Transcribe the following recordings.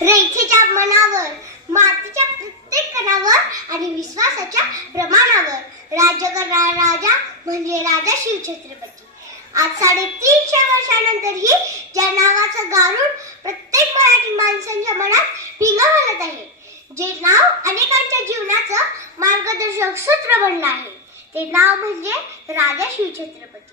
रयतेच्या मनावर, मातीच्या प्रत्येक कणावर आणि विश्वासाच्या प्रमाणावर राज्य करणारा राजा म्हणजे राजा शिवछत्रपती. आज 350 वर्षानंतरही ज्या नावाचं गारुड प्रत्येक मराठी माणसांच्या मनात भिंगा घालत आहे, जे नाव अनेकांच्या जीवनाचं मार्गदर्शक सूत्र बनलं आहे, ते नाव म्हणजे राजा शिवछत्रपती.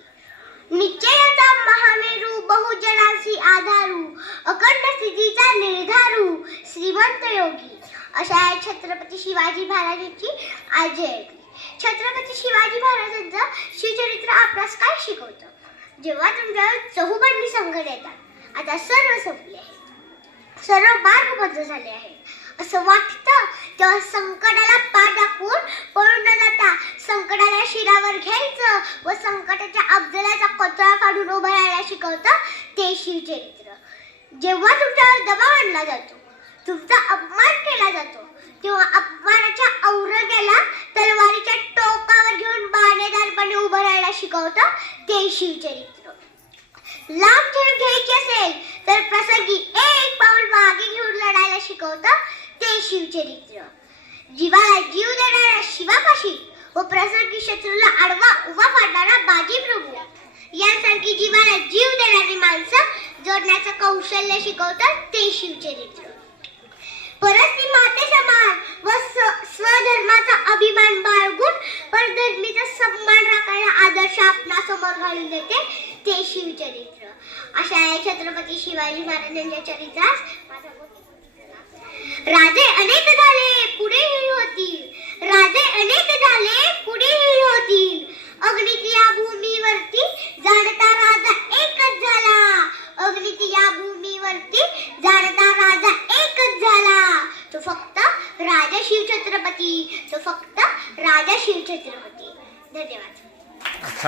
निश्चयाचा महामेरू, बहुजनांसी आधारू, अखंड स्थितीचा निर्धारू, श्रीमंत योगी, अशा छत्रपती शिवाजी महाराजांची आज जयंती. छत्रपती शिवाजी महाराजांचं शिवचरित्र आपल्यास काय शिकवतं? जेव्हा तुमच्यावर चहूबंदी संकट येतात, आता सर्व संपले आहे, सर्व मार्ग बंद झाले आहे असं वाटतं, तेव्हा संकटाला पाठ दाखवून पळून न जाता संकटाला शिरावर घ्यायचं व संकटाच्या अफजलाचा कोथळा काढून उभं राहायला शिकवतं ते शिवचरित्र. जेव्हा तुमच्यावर दबाव आणला जातो, तुमचा अपमान केला जातो, तेव्हा अपमानाच्या औरंग्याला तलवारीच्या टोकावर घेऊन बाणेदारपणे उभं राहायला शिकवतं ते शिवचरित्र. लांब झेप घ्यायची असेल तर प्रसंगी एक पाऊल मागे घेऊन लढायला शिकवतं ते शिवचरित्र. जीवाला जीव देणारा शिवापाशी व प्रसंगी शत्रूला आडवा उभा पाडणारा बाजी प्रभू यांसारखी जीवाला जीव देणारी माणसं जोडण्याचं कौशल्य शिकवतं ते शिवचरित्र. परस्त्री माते समान व स्वधर्माचा अभिमान बाळगून परधर्मीचा सन्मान राखायला आदर्श आपला समोर घालून देते ते शिवचरित्र. अशा छत्रपती शिवाजी महाराजांच्या चरित्रास राजे अनेक झाले पुढेही होतील, राजे अनेक झाले पुढेही होतील, अगणित या भूमीवरती जाणता राजा एकच झाला, अगणित या भूमीवरती जाणता राजा एकच झाला, तो फक्त राजा शिवछत्रपती, तो फक्त राजा शिवछत्रपती. धन्यवाद.